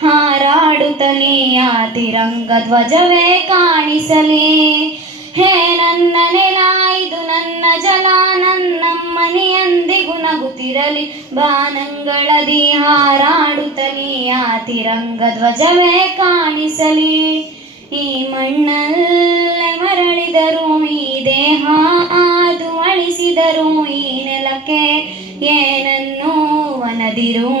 ಹಾರಾಡುತ್ತಲೇ ಆ ತಿರಂಗ ಧ್ವಜವೇ ಕಾಣಿಸಲಿ. ಹೇ ನನ್ನ ನೆಲ ಇದು ನನ್ನ ಜಲ, ನನ್ನಮ್ಮನಿ ಎಂದಿಗೂ ನಗುತ್ತಿರಲಿ. ಬಾನಂಗಳದಿ ಹಾರಾಡುತ್ತಲೇ ಆ ತಿರಂಗ ಧ್ವಜವೇ ಕಾಣಿಸಲಿ. ಈ ಮಣ್ಣಲ್ಲೇ ಮರಳಿದರು, ಈ ದೇಹ ಅದು ಅಳಿಸಿದರು, ಈ ನೆಲಕ್ಕೆ ಏನನ್ನೂ ಒನದಿರು.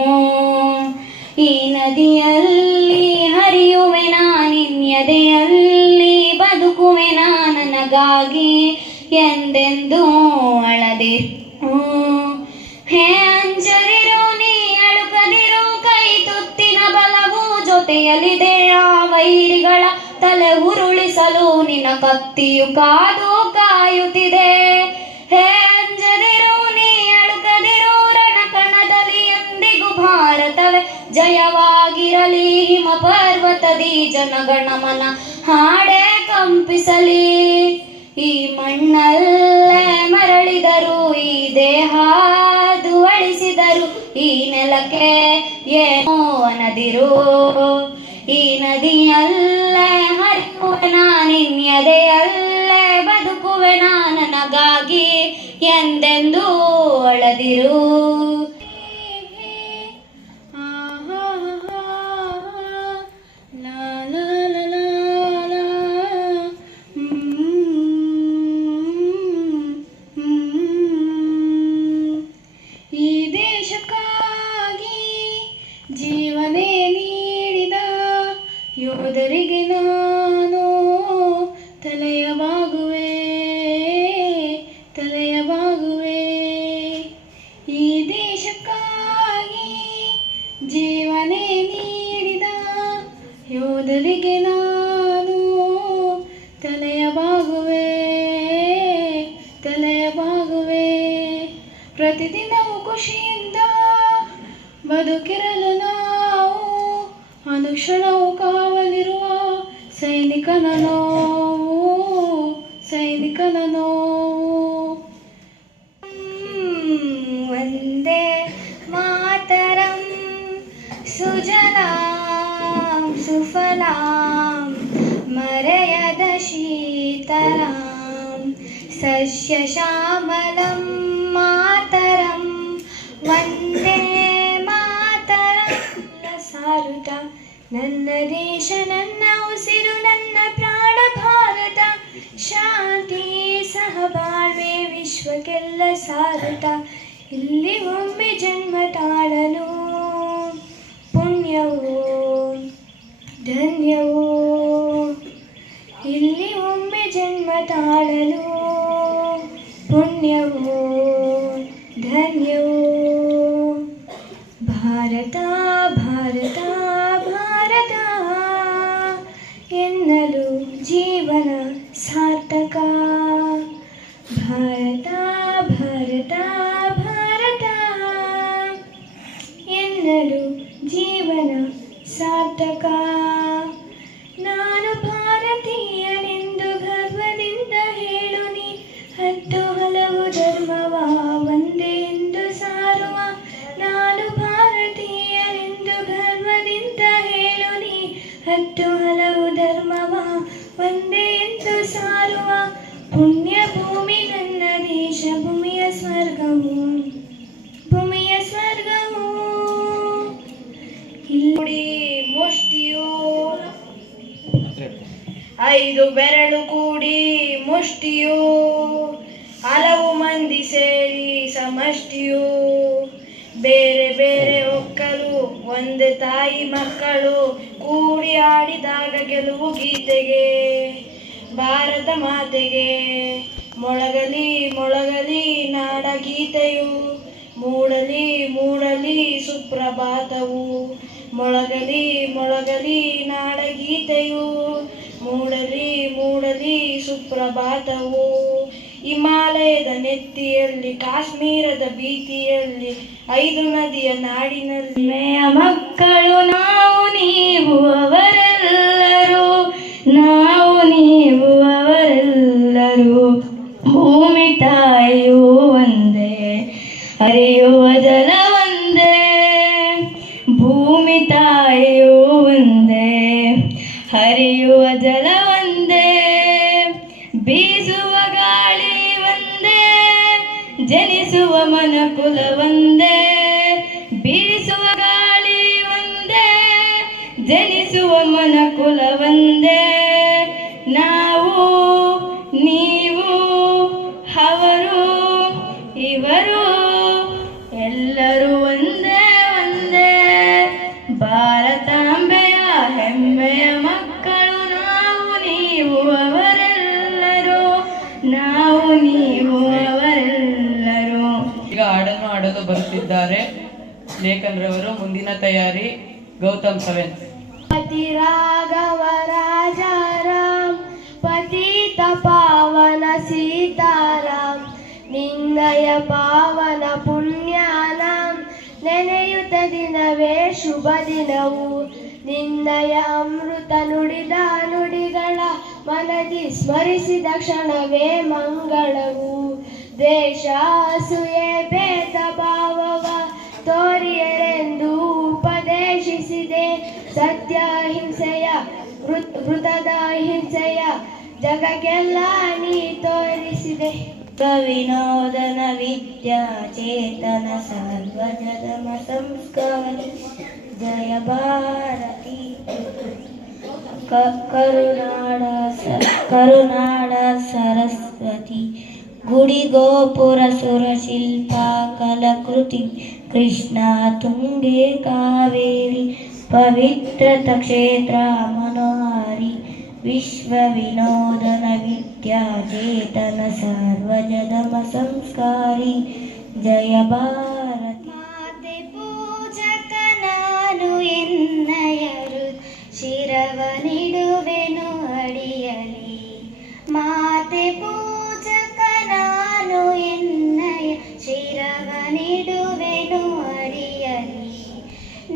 ಈ ನದಿಯಲ್ಲಿ ಹರಿಯುವೆ ನಾನಿನ್ಯದೆಯಲ್ಲಿ ಬದುಕುವೆ ನನಗಾಗಿ ಎಂದೆಂದೂ ಅಳದಿರು. ಹೇ ಅಂಜದಿರು ನೀ ಅಳುಕದಿರು, ಕೈ ತುತ್ತಿನ ಬಲವು ಜೊತೆಯಲ್ಲಿದೆ. ಆ ವೈರಿಗಳ ತಲೆ ಉರುಳಿಸಲು ನಿನ್ನ ಕತ್ತಿಯು ಕಾದು ಕಾಯುತ್ತಿದೆ. ಹೇ ಅಂಜದಿರು ನೀ ಅಳುಕದಿರು, ರಣಕಣದಲ್ಲಿ ಎಂದಿಗೂ ಭಾರತವೇ ಜಯವಾಗಿರಲಿ. ಹಿಮ ಪರ್ವತದಿ ಜನಗಣಮನ ಹಾಡೇ ಕಂಪಿಸಲಿ. ಈ ಮಣ್ಣಲ್ಲೇ ಮರಳಿದರು, ಈ ದೇಹ ಅದು ಅಳಿಸಿದರು, ಈ ನೆಲಕ್ಕೆ ಏನೋ ಒನದಿರು. ಈ ನದಿಯಲ್ಲೇ ಹರಿಯುವೆ ನಾನಿನ್ಯದೆಯಲ್ಲೇ ಬದುಕುವೆ ನನಗಾಗಿ ಎಂದೆಂದೂ ಅಳದಿರು. ಈ ದೇಶಕ್ಕಾಗಿ ಜೀವನೇ ನೀಡಿದ ಯೋಧರಿಗೆ ನಾನು ತಲೆಯ ಬಾಗುವೆ, ತಲೆಯ ಬಾಗುವೆ. ಈ ದೇಶಕ್ಕಾಗಿ ಜೀವನೇ ನೀಡಿದ ಯೋಧರಿಗೆ ನಾನು ತಲೆಯ ಬಾಗುವೆ, ತಲೆಯ ಬಾಗುವೆ. ಪ್ರತಿದಿನವೂ ಖುಷಿಯಿಂದ ಬದುಕಿರಲು ನಾವು ಅನುಕ್ಷಣವೂ ಕಾವಲಿರುವ ಸೈನಿಕನ ನೋವು, ಸೈನಿಕನ ನೋವು. ವಂದೇ ಮಾತರಂ ಸುಜಲಾಂ ಸುಫಲಾಂ ಮರೆಯದ ಶೀತಲಾಂ ಸಸ್ಯ ಶ್ಯಾಮಲಂ ಮಾತರಂ ವಂದೇ ಮಾತರಂ. ಸಾರುತ್ತ ನನ್ನ ದೇಶ ನನ್ನ ಉಸಿರು ನನ್ನ ಪ್ರಾಣ ಭಾರತ, ಶಾಂತಿ ಸಹಬಾಳ್ವೆ ವಿಶ್ವಕ್ಕೆಲ್ಲ ಸಾರುತ್ತ. ಇಲ್ಲಿ ಒಮ್ಮೆ ಜನ್ಮ ತಾಳಲು ಪುಣ್ಯವೋ ಧನ್ಯವೋ, ಇಲ್ಲಿ ಒಮ್ಮೆ ಜನ್ಮ ತಾಳಲು ಪುಣ್ಯವೋ ಧನ್ಯವೋ. ಭಾರತ ಭಾರತ ಭಾರತ ಎನ್ನಲು ಜೀವನ ಸಾರ್ಥಕ. ಭಾರತ ಭಾರತ ಭಾರತ ಎನ್ನಲು ಜೀವನ ಸಾರ್ಥಕ. ನಾನು ಭಾರತೀಯನೆಂದು ಗರ್ವದಿಂದ ಹೇಳು ನೀ, ಹತ್ತು ಹಲವು ಧರ್ಮವ ಒಂದೇ ಎಂದು ಸಾರುವ. ನಾನು ಭಾರತೀಯನೆಂದು ಗರ್ವದಿಂದ ಹೇಳು ನೀ, ಹತ್ತು ಹಲವು ಧರ್ಮವ ಒಂದೇ ಎಂದು ಸಾರುವ. ಪುಣ್ಯ ಭೂಮಿ ನನ್ನ ದೇಶ, ಭೂಮಿಯ ಸ್ವರ್ಗವು, ಭೂಮಿಯ ಸ್ವರ್ಗವು. ಇಲ್ಲಿ ಮುಷ್ಟಿಯು ಐದು ಬೆರಳು ಕೂಡಿ ಮುಷ್ಟಿಯು, ಹಲವು ಮಂದಿ ಸೇರಿ ಸಮಷ್ಟಿಯು. ಬೇರೆ ಬೇರೆ ಒಕ್ಕಲು ಒಂದೇ ತಾಯಿ ಮಕ್ಕಳು, ಕೂಡಿ ಆಡಿದಾಗ ಗೆಲುವು ಗೀತೆಗೆ. ಭಾರತ ಮಾತೆಗೆ ಮೊಳಗಲಿ ಮೊಳಗಲಿ ನಾಡ ಗೀತೆಯು, ಮೂಡಲಿ ಮೂಡಲಿ ಸುಪ್ರಭಾತವು. ಮೊಳಗಲಿ ಮೊಳಗಲಿ ನಾಡ ಗೀತೆಯು, ಮೂಡಲಿ ಮೂಡಲಿ ಸುಪ್ರಭಾತವು. ಹಿಮಾಲಯದ ನೆತ್ತಿಯಲ್ಲಿ, ಕಾಶ್ಮೀರದ ಬೀದಿಯಲ್ಲಿ, ಐದು ನದಿಯ ನಾಡಿನಲ್ಲಿ ಮಕ್ಕಳು ನಾವು ನೀವು ಅವರೆಲ್ಲರೂ, ನಾವು ನೀವು ಅವರೆಲ್ಲರೂ. ಭೂಮಿ ತಾಯಿಯು ಒಂದೇ, ಹರಿಯುವ ಜಲ ಒಂದೇ. ಭೂಮಿ ತಾಯಿಯು ಒಂದೇ, ಹರಿಯುವ ಜಲ ಒಂದೇ, ಬೀಸುವ ಗಾಳಿ ಒಂದೇ, ಜನಿಸುವ ಮನಕುಲ ಒಂದೇ. ಬೀಸುವ ಗಾಳಿ ಒಂದೇ, ಜನಿಸುವ ಮನಕುಲ ಒಂದೇ. ನಾವು ನೀವು ಅವರು ಇವರು ಎಲ್ಲರೂ ಒಂದೇ ಒಂದೇ. ಭಾರತಾಂಬೆಯ ಹೆಮ್ಮೆಯ ಮಕ್ಕಳು ನಾವು ನೀವು ಅವರೆಲ್ಲರೂ, ನಾವು ನೀವು ಅವರೆಲ್ಲರೂ. ಈಗ ಹಾಡನ್ನು ಹಾಡಲು ಬರುತ್ತಿದ್ದಾರೆ ಲೇಖನ್ರವರು. ಮುಂದಿನ ತಯಾರಿ ಗೌತಮ್ 7. ಪತಿ ರಾಘವ ರಾಜಾರಾಮ್, ಪತಿತ ಪಾವನ ಸೀತಾರಾಮ್, ನಿಂದಯ ಪಾವನ ಪುಣ್ಯಾನಾಂ. ನೆನೆಯುತ್ತ ದಿನವೇ ಶುಭ ದಿನವು, ನಿಂದಯ ಅಮೃತ ನುಡಿದ ನುಡಿಗಳ ಮನದಿ ಸ್ಮರಿಸಿದ ಕ್ಷಣವೇ ಮಂಗಳವು. ದೇಶ ಅಸೂಯೆ ಭೇದ ಭಾವವ ತೋರಿಯರೆಂದು ಉಪದೇಶಿಸಿದೆ. ಸತ್ಯ ಹಿಂಸೆಯ ವೃತದ ಹಿಂಸೆಯ ಜಗಕ್ಕೆಲ್ಲ ನೀ ತೋರಿಸಿದೆ. ವಿನೋದನ ವಿದ್ಯಾ ಚೇತನ ಸರ್ವಜನಮ ಸಂಸ್ಕಾರಿ ಜಯ ಭಾರತಿ. ಕರುನಾಡ ಸರಸ್ವತಿ, ಗುಡಿ ಗೋಪುರ ಸುರಶಿಲ್ಪ ಕಲಕೃತಿ. ಕೃಷ್ಣ ತುಂಗೆ ಕಾವೇರಿ, ಪವಿತ್ರ ಕ್ಷೇತ್ರ ಮನೋಹಾರಿ. ವಿಶ್ವ ವಿನೋದನ ವಿದ್ಯಾ ಚೇತನ ಸರ್ವಜನಮ ಸಂಸ್ಕಾರಿ ಜಯ ಭಾರತಿ. ಮಾತೆ ಪೂಜಕ ನಾನು ಎನ್ನಯರು, ಶಿರವ ನಿಡುವೆನು ಅಡಿಯಲಿ. ಮಾತೆ ಪೂಜಕ ನಾನು ಎನ್ನಯ, ಶಿರವ ನಿಡುವೆನು ಅಡಿಯಲಿ.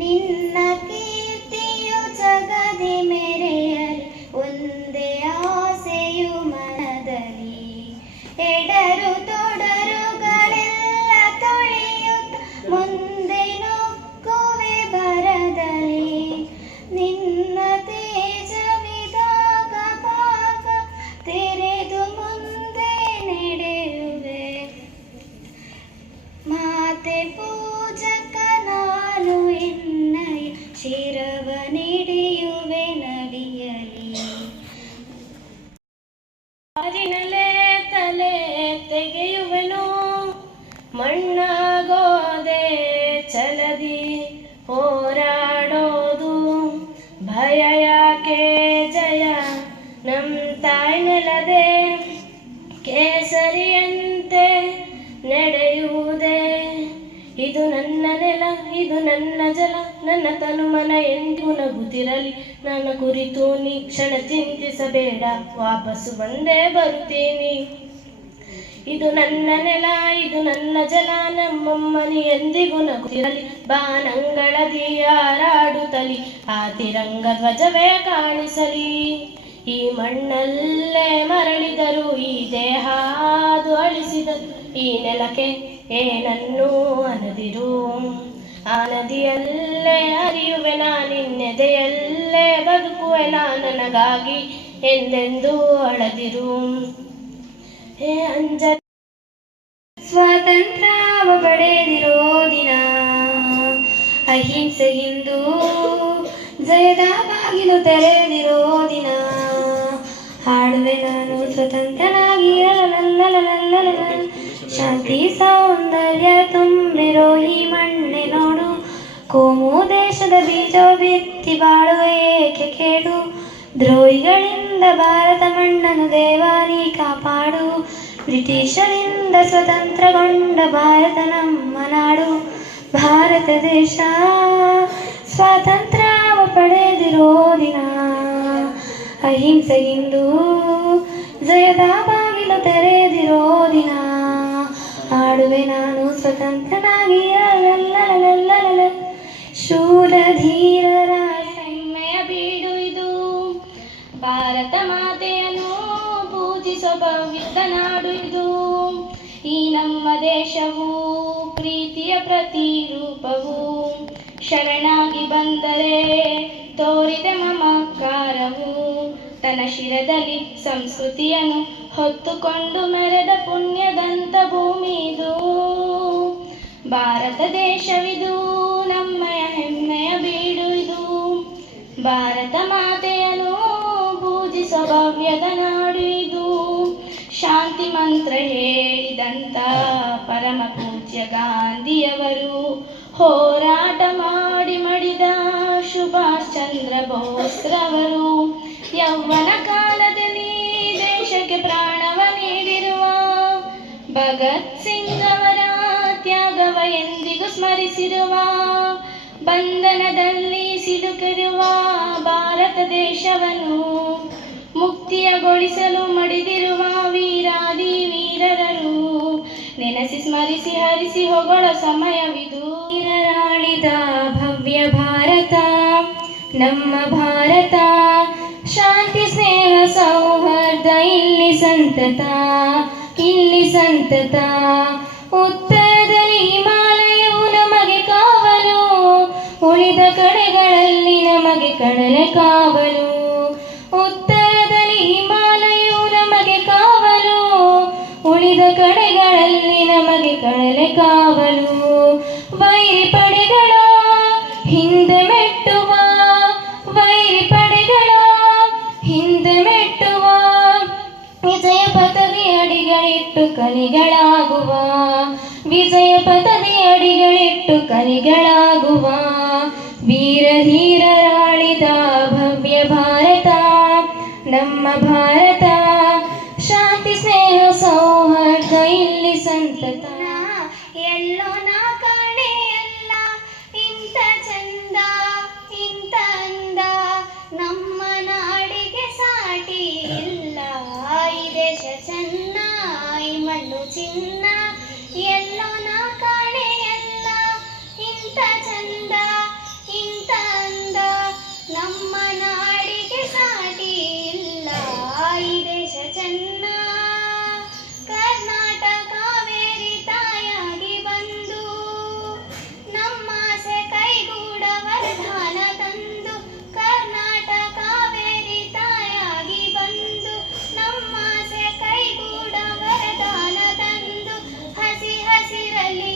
ನಿನ್ನ ಕೀರ್ತಿಯು ಜಗದಿ ಮೆರೆಯಲಿ, ಒಂದೇ ಆಸೆಯು ಮನದಲ್ಲಿ. ಎಡರು ತೊಡರುಗಳೆಲ್ಲ ತೊಳೆಯುತ್ತ ಮುಂದೆ ನುಗ್ಗುವೆ ಬರದಲ್ಲಿ. ನಿನ್ನ ತೇಜವಿದಾಗ ಭಾಗ ತೆರೆದು ಮುಂದೆ ನಡೆಯುವೆ. ಮಾತೆ ಪೂಜಕ ನಾನು ಎನ್ನಯ, ಶಿರವ ನಿಡಿಯುವೆ ನಡಿಯಲಿ. ಅರಿನಲೆ ತಲೆ ತೆಗೆಯುವೆನು, ಮಣ್ಣಾಗೋದೆ ಛಲದಿ ಹೋರಾಡೋದು. ಭಯ ಯಾಕೆ ಜಯ ನಮ್ ತಾಯಿ ನೆಲದೆ, ಕೇಸರಿಯಂತೆ ನಡೆಯುವುದೇ. ಇದು ನನ್ನ ನೆಲ, ಇದು ನನ್ನ ಜಲ, ನನ್ನ ತನುಮನ ಎಂದಿಗೂ ನಗುತ್ತಿರಲಿ. ನನ್ನ ಕುರಿತು ನೀ ಕ್ಷಣ ಚಿಂತಿಸಬೇಡ, ವಾಪಸ್ಸು ಬಂದೇ ಬರುತ್ತೀನಿ. ಇದು ನನ್ನ ನೆಲ, ಇದು ನನ್ನ ಜಲ, ನಮ್ಮಮ್ಮನಿ ಎಂದಿಗೂ ನಗುತ್ತಿರಲಿ. ಬಾನಂಗಳದಿ ಹಾರಾಡುತ್ತಲಿ, ಆ ತಿರಂಗ ಧ್ವಜವೇ ಕಾಣಿಸಲಿ. ಈ ಮಣ್ಣಲ್ಲೇ ಮರಳಿದರು, ಈ ದೇಹ ಅದು ಅಳಿಸಿದರು. ಈ ನೆಲಕ್ಕೆ ಏನನ್ನೂ ಅನ್ನದಿರು, ಆ ನದಿಯಲ್ಲೇ ಹರಿಯುವೆ ನಾನಿನ್ನೆದೆಯಲ್ಲೇ ಬದುಕುವೆ ನನಗಾಗಿ ಎಂದೆಂದೂ ಅಳದಿರು. ಹೇ ಅಂಜ ಸ್ವಾತಂತ್ರ್ಯ ಪಡೆದಿರೋ ದಿನ, ಅಹಿಂಸೆಗಿಂದು ಜಯದ ಬಾಗಿಲು ತೆರೆದಿರೋ ದಿನ. ಹಾಡುವೆ ನಾನು ಸ್ವತಂತ್ರನಾಗಿ, ಶಾಂತಿ ಸೌಂದರ್ಯ ತುಂಬಿರೋ ಈ ಮಣ್ಣೆ ನೋಡು. ಕೋಮು ದೇಶದ ಬೀಜ ಬಿತ್ತಿ ಬಾಳುವೆ ಏಕೆ ಕೇಡು. ದ್ರೋಹಿಗಳಿಂದ ಭಾರತ ಮಣ್ಣನ್ನು ದೇವಾನಿ ಕಾಪಾಡು. ಬ್ರಿಟಿಷರಿಂದ ಸ್ವತಂತ್ರಗೊಂಡ ಭಾರತ ನಮ್ಮ ನಾಡು. ಭಾರತ ದೇಶ ಸ್ವಾತಂತ್ರ್ಯ ಪಡೆದಿರೋ ದಿನ, ಅಹಿಂಸೆಗಿಂದು ಜಯದ ಬಾಗಿಲು ತೆರೆದಿರೋ ದಿನ. ಹಾಡುವೆ ನಾನು ಸ್ವತಂತ್ರನಾಗಿ, ಶೂರ ಧೀರರ ಹೆಮ್ಮೆಯ ಬೀಡು ಇದು. ಭಾರತ ಮಾತೆಯನ್ನು ಪೂಜಿಸುವ ಪವಿತ್ರ ನಾಡು ಇದು. ಈ ನಮ್ಮ ದೇಶವು ಪ್ರೀತಿಯ ಪ್ರತಿರೂಪವು. ಶರಣಾಗಿ ಬಂದರೆ ತೋರಿದ ಮಮಕಾರವು ತನ್ನ ಶಿರದಲ್ಲಿ ಸಂಸ್ಕೃತಿಯನ್ನು ಹೊತ್ತುಕೊಂಡು ಮೆರೆದ ಪುಣ್ಯದಂತ ಭೂಮಿದು ಭಾರತ ದೇಶವಿದು, ನಮ್ಮಯ ಹೆಮ್ಮೆಯ ಬೀಡು ಇದು. ಭಾರತ ಮಾತೆಯನ್ನು ಪೂಜಿಸುವ ಭವ್ಯದ ನಾಡು ಇದು. ಶಾಂತಿ ಮಂತ್ರ ಹೇಳಿದಂತ ಪರಮ ಪೂಜ್ಯ ಗಾಂಧಿಯವರು ಹೋರಾಟ ಮಾಡಿ ಮಡಿದ ಸುಭಾಷ್ ಚಂದ್ರ ಬೋಸ್ರವರು ಯೌವನ ಕಾಲದಲ್ಲಿ ದೇಶಕ್ಕೆ ಪ್ರಾಣವ ನೀಡಿರುವ ಭಗತ್ ಸಿಂಗ್ ಅವರ ತ್ಯಾಗವ ಎಂದಿಗೂ ಸ್ಮರಿಸಿರುವ ಬಂಧನದಲ್ಲಿ ಸಿಲುಕಿರುವ ಭಾರತ ದೇಶವನ್ನು ಮುಕ್ತಿಯಗೊಳಿಸಲು ಮಡಿದಿರುವ ವೀರಾದಿ ವೀರರು ನೆನೆಸಿ ಸ್ಮರಿಸಿ ಹರಿಸಿ ಹೊಗಳ ಸಮಯವಿದು. ವೀರರಾಳಿದ ಭವ್ಯ ಭಾರತ ನಮ್ಮ ಭಾರತ, ಶಾಂತಿ ಸ್ನೇಹ ಸೌಹಾರ್ದ ಇಲ್ಲಿ ಸಂತತ, ಇಲ್ಲಿ ಸಂತತ. ಉತ್ತರದಲ್ಲಿ ಹಿಮಾಲಯವು ನಮಗೆ ಕಾವಲು, ಉಳಿದ ಕಡೆಗಳಲ್ಲಿ ನಮಗೆ ಕಡಲೆ ಕಾವಲು. ಉತ್ತರದಲ್ಲಿ ಹಿಮಾಲಯವು ನಮಗೆ ಕಾವಲು, ಉಳಿದ ಕಡೆಗಳಲ್ಲಿ ನಮಗೆ ಕಡಲೆ ಕಾವಲು. ವೈರಿ ಪಡೆಗಳ ಹಿಂದೆ ಮೆಟ್ಟುವ, ವೈರಿ ಪಡೆಗಳ ಹಿಂದೆ ಮೆಟ್ಟುವ, ವಿಜಯ ಪದವಿ ಅಡಿಗಳಿಟ್ಟು ಕಲಿಗಳಾಗುವ, ವಿಜಯ ಪದವಿ ಅಡಿಗಳಿಟ್ಟು ಕಲಿಗಳಾಗುವ. ವೀರ ಧೀರರಾಳಿದ ಭವ್ಯ ಭಾರತ ನಮ್ಮ ಭಾರತ, ಶಾಂತಿ ಸ್ನೇಹ ಸೌಹಾರ್ದ ಇಲ್ಲಿ ಸಂತತ. ಎಲ್ಲೋ ನಾ ಕಾಣೆ ಎಲ್ಲ ಇಂಥ ಚಂದ ಇಂಥ ಅಂದ, ನಮ್ಮ ನಾಡಿಗೆ ಸಾಟಿ ಇಲ್ಲ. ಈ ದೇಶ ಚೆನ್ನ, ಈ ಮಣ್ಣು ಚಿನ್ನ. ಎಲ್ಲೋ ನಾ ಕಾಣೆ ಎಲ್ಲ ಇಂಥ ಚಂದ ಇಂಥ ಅಂದ, ನಮ್ಮ ನಾಡಿಗೆ ಸಾಟಿ ಇಲ್ಲ. ಈ ದೇಶ ಚೆನ್ನ. ಕರ್ನಾಟಕ ಕಾವೇರಿ ತಾಯಾಗಿ ಬಂದು ನಮ್ಮ ಆಸೆ ಕೈಗೂಡ ವರದಾನ ತಂದು. ಕರ್ನಾಟಕ ಕಾವೇರಿ ತಾಯಾಗಿ ಬಂದು ನಮ್ಮ ಆಸೆ ಕೈಗೂಡ ವರದಾನ ತಂದು. ಹಸಿ ಹಸಿರಲ್ಲಿ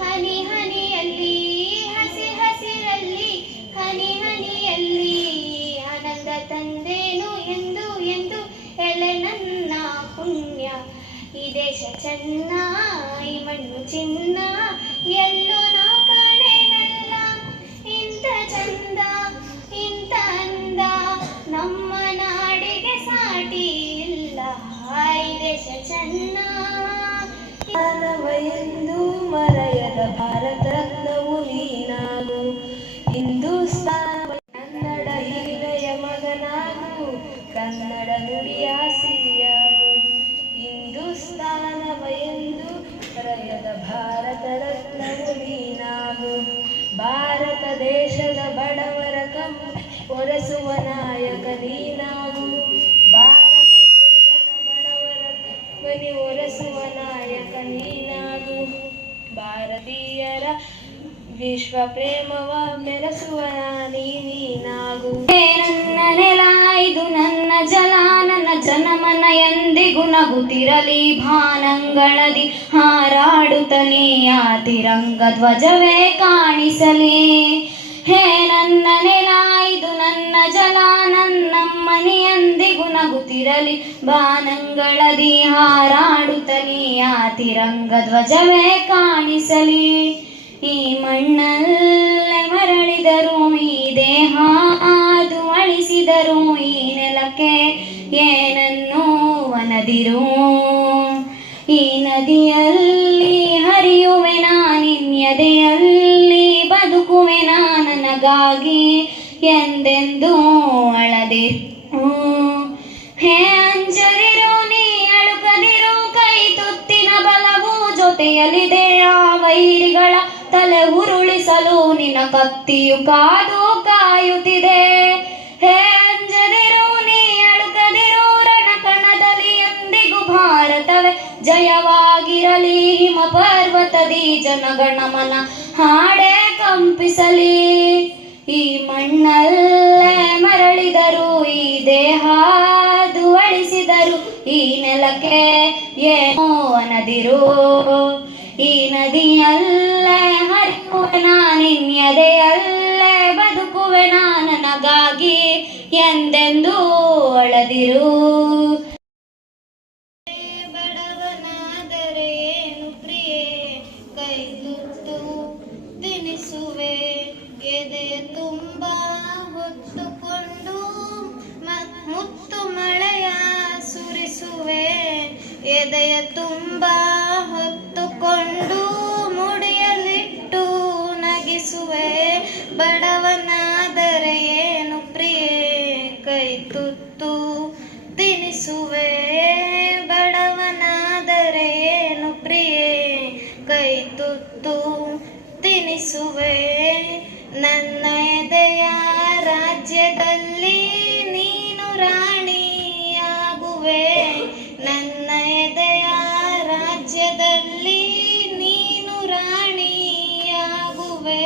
ಹನಿ ಹನಿಯಲ್ಲಿ, ಹಸಿ ಹಸಿರಲ್ಲಿ ಹನಿ ಹನಿಯಲ್ಲಿ ಆನಂದ ತಂದೇನು ಎಂದು ಎಂದು ಎಲೆ ನನ್ನ ಪುಣ್ಯ. ಈ ದೇಶ ಚೆನ್ನ, ಈ ಮಣ್ಣು ಚಿನ್ನ. ಎಲ್ಲೋ ನಾ ಕಾಣೆನಲ್ಲ ಇಂಥ ಚಂದ ಇಂಥ ಅಂದ, ನಮ್ಮ ನಾಡಿಗೆ ಸಾಟಿ ಇಲ್ಲ. ಈ ದೇಶ ಚೆನ್ನ. ಎಂದು ಮರೆಯದ ಭಾರತ ರತ್ನವು ನೀನಾಗು. ಹಿಂದೂಸ್ತಾನ ಕನ್ನಡ ಹಿರಿಯ ಮಗನಾಗು, ಕನ್ನಡ ನುಡಿಯ ಸಿರಿಯಾಗು. ಹಿಂದೂಸ್ತಾನವ ಎಂದು ಮರೆಯದ ಭಾರತ ರತ್ನವು ನೀನಾಗು. ಭಾರತ ದೇಶದ ಬಡವರ ಒರೆಸುವ ನಾಯಕ ನೀನಾಗು. ಭಾರತ ದೇಶದ ಬಡವರ ಕಮ್ಮನಿ ಒರೆಸುವ ನಾಯಕ ನೀನಾಗು. ಭಾರತೀಯರ ವಿಶ್ವ ಪ್ರೇಮವ ಮೆರೆಸುವ ನೀನಾಗು. ನನ್ನ ನೆಲ ಇದು ನನ್ನ ಜಲ, ನನ್ನ ಜನಮನ ಎಂದಿಗೂ ನಗುತ್ತಿರಲಿ. ಭಾನಂಗಳದಿ ಹಾರಾಡುತ್ತಲೇ ಆ ತಿರಂಗ ಧ್ವಜವೇ ಕಾಣಿಸಲಿ. ಹೇ ನನ್ನ ನೆಲ ಇದು ನನ್ನ ಜಲ, ನನ್ನಮ್ಮನಿ ಎಂದಿಗೂ ನಗುತ್ತಿರಲಿ. ಬಾನಂಗಳದಿ ಹಾರಾಡುತ್ತಲೇ ಆ ತಿರಂಗ ಧ್ವಜವೇ ಕಾಣಿಸಲಿ. ಈ ಮಣ್ಣಲ್ಲೇ ಮರಳಿದರು, ಈ ದೇಹ ಅದು ಅಳಿಸಿದರು, ಈ ನೆಲಕ್ಕೆ ಏನನ್ನೂ ಒನದಿರು. ಈ ನದಿಯಲ್ಲಿ ಹರಿಯುವೆ ನಾನಿನ್ಯದೆಯಲ್ಲಿ ಬದುಕುವೆ ನನಗಾಗಿ ಎಂದೆಂದೂ ಅಳದಿರು. ಹೇ ಅಂಜದಿರು ನೀ ಅಳುಕದಿರು, ಕೈ ತುತ್ತಿನ ಬಲವು ಜೊತೆಯಲ್ಲಿದೆ. ಆ ವೈರಿಗಳ ತಲೆ ಉರುಳಿಸಲು ನಿನ್ನ ಕತ್ತಿಯು ಕಾದು ಕಾಯುತ್ತಿದೆ. ಹೇ ಅಂಜದಿರು ನೀ ಅಳುಕದಿರು, ರಣಕಣದಲ್ಲಿ ಎಂದಿಗೂ ಭಾರತವೇ ಜಯವಾಗಿರಲಿ. ಹಿಮ ಪರ್ವತದಿ ಜನಗಣಮನ ಹಾಡೇ ಕಂಪಿಸಲಿ. ಈ ಮಣ್ಣಲ್ಲ ಈ ದೇಹ ದುವಳಿಸಿದರು ಈ ನೆಲಕ್ಕೆ ಏನೋ ಅನ್ನದಿರು. ಈ ನದಿಯಲ್ಲೇ ಹರಿಯುವೆ ನಾನಿನ್ಯದೆಯಲ್ಲೇ ಬದುಕುವೆ ನನಗಾಗಿ ಎಂದೆಂದೂ ಅಳದಿರು. ಬಡವನಾದರೆ ಏನು ಪ್ರಿಯೆ ಕೈ ತುತ್ತು ತಿನಿಸುವೆ ಎದೆಯ ತುಂಬ ಹೊತ್ತುಕೊಂಡು ಮುತ್ತು ಮಳೆಯ ಸುರಿಸುವೆ. ಎದೆಯ ತುಂಬ ಹೊತ್ತುಕೊಂಡು ಮುಡಿಯಲಿಟ್ಟು ನಗಿಸುವೆ. ಬಡವನಾದರೆ ಏನು ಪ್ರಿಯೆ ಕೈ ತುತ್ತು ತಿನಿಸುವೆ. ಬಡವನಾದರೆ ಏನು ಪ್ರಿಯೆ ಕೈ ತುತ್ತು ತಿನಿಸುವೆ. ನನ್ನ ಎದೆಯ ರಾಜ್ಯದಲ್ಲಿ ನೀನು ರಾಣಿಯಾಗುವೆ. ನನ್ನ ಎದೆಯ ರಾಜ್ಯದಲ್ಲಿ ನೀನು ರಾಣಿಯಾಗುವೆ.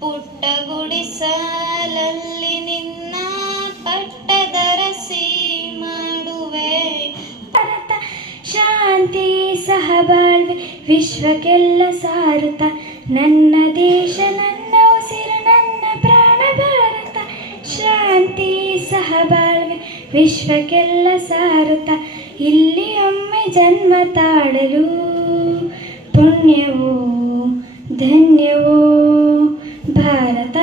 ಪುಟ್ಟ ಗುಡಿಸಲಲ್ಲಿ ನಿನ್ನ ಪಟ್ಟದರಸಿ ಮಾಡುವೆ. ಭಾರತ ಶಾಂತಿ ಸಹಬಾಳ್ವೆ ವಿಶ್ವಕ್ಕೆಲ್ಲ ಸಾರುತ್ತ ನನ್ನ ದೇಶ ನನ್ನ ಉಸಿರು ನನ್ನ ಪ್ರಾಣ ಭಾರತ. ಶಾಂತಿ ಸಹಬಾಳ್ವೆ ವಿಶ್ವಕ್ಕೆಲ್ಲ ಸಾರುತ್ತ ಇಲ್ಲಿ ಒಮ್ಮೆ ಜನ್ಮ ತಾಳಲು ಪುಣ್ಯವೋ ಧನ್ಯವೋ ಭಾರತ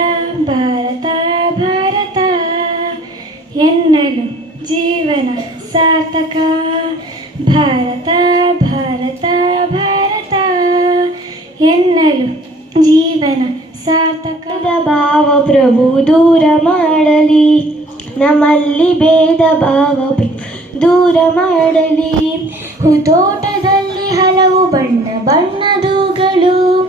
ಭಾರತ ಭಾರತ ಎನ್ನಲು ಜೀವನ ಸಾರ್ಥಕ. ಭಾರತ ಭಾರತ ಭಾರತ ಎನ್ನಲು ಜೀವನ ಸಾರ್ಥಕದ ಭಾವ ಪ್ರಭು ದೂರ ಮಾಡಲಿ. ನಮ್ಮಲ್ಲಿ ಭೇದ ಭಾವ ದೂರ ಮಾಡಲಿ. ಹೂತೋಟದಲ್ಲಿ ಹಲವು ಬಣ್ಣ ಬಣ್ಣದೂಗಳು.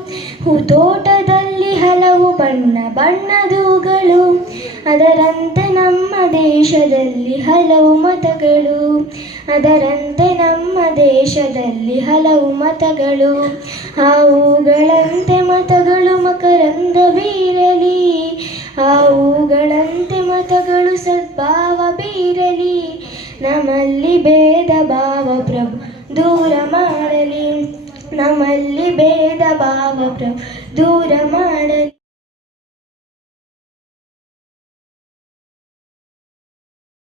ಹೂತೋಟದಲ್ಲಿ ಹಲವು ಬಣ್ಣ ಬಣ್ಣದೂಗಳು. ಅದರಂತೆ ನಮ್ಮ ದೇಶದಲ್ಲಿ ಹಲವು ಮತಗಳು. ಅದರಂತೆ ನಮ್ಮ ದೇಶದಲ್ಲಿ ಹಲವು ಮತಗಳು. ಹೂಗಳಂತೆ ಮತಗಳು ಮಕರಂದ ಬೀರಲಿ. ಹೂಗಳಂತೆ ಮತಗಳು ಸದ್ಭಾವ ಬೀರಲಿ. ನಮ್ಮಲ್ಲಿ ಭೇದ ಭಾವ ಪ್ರಭು ದೂರ ಮಾಡಲಿ. ನಮ್ಮಲ್ಲಿ ಭೇದ ಭಾವ ಪ್ರಭು ದೂರ ಮಾಡಲಿ.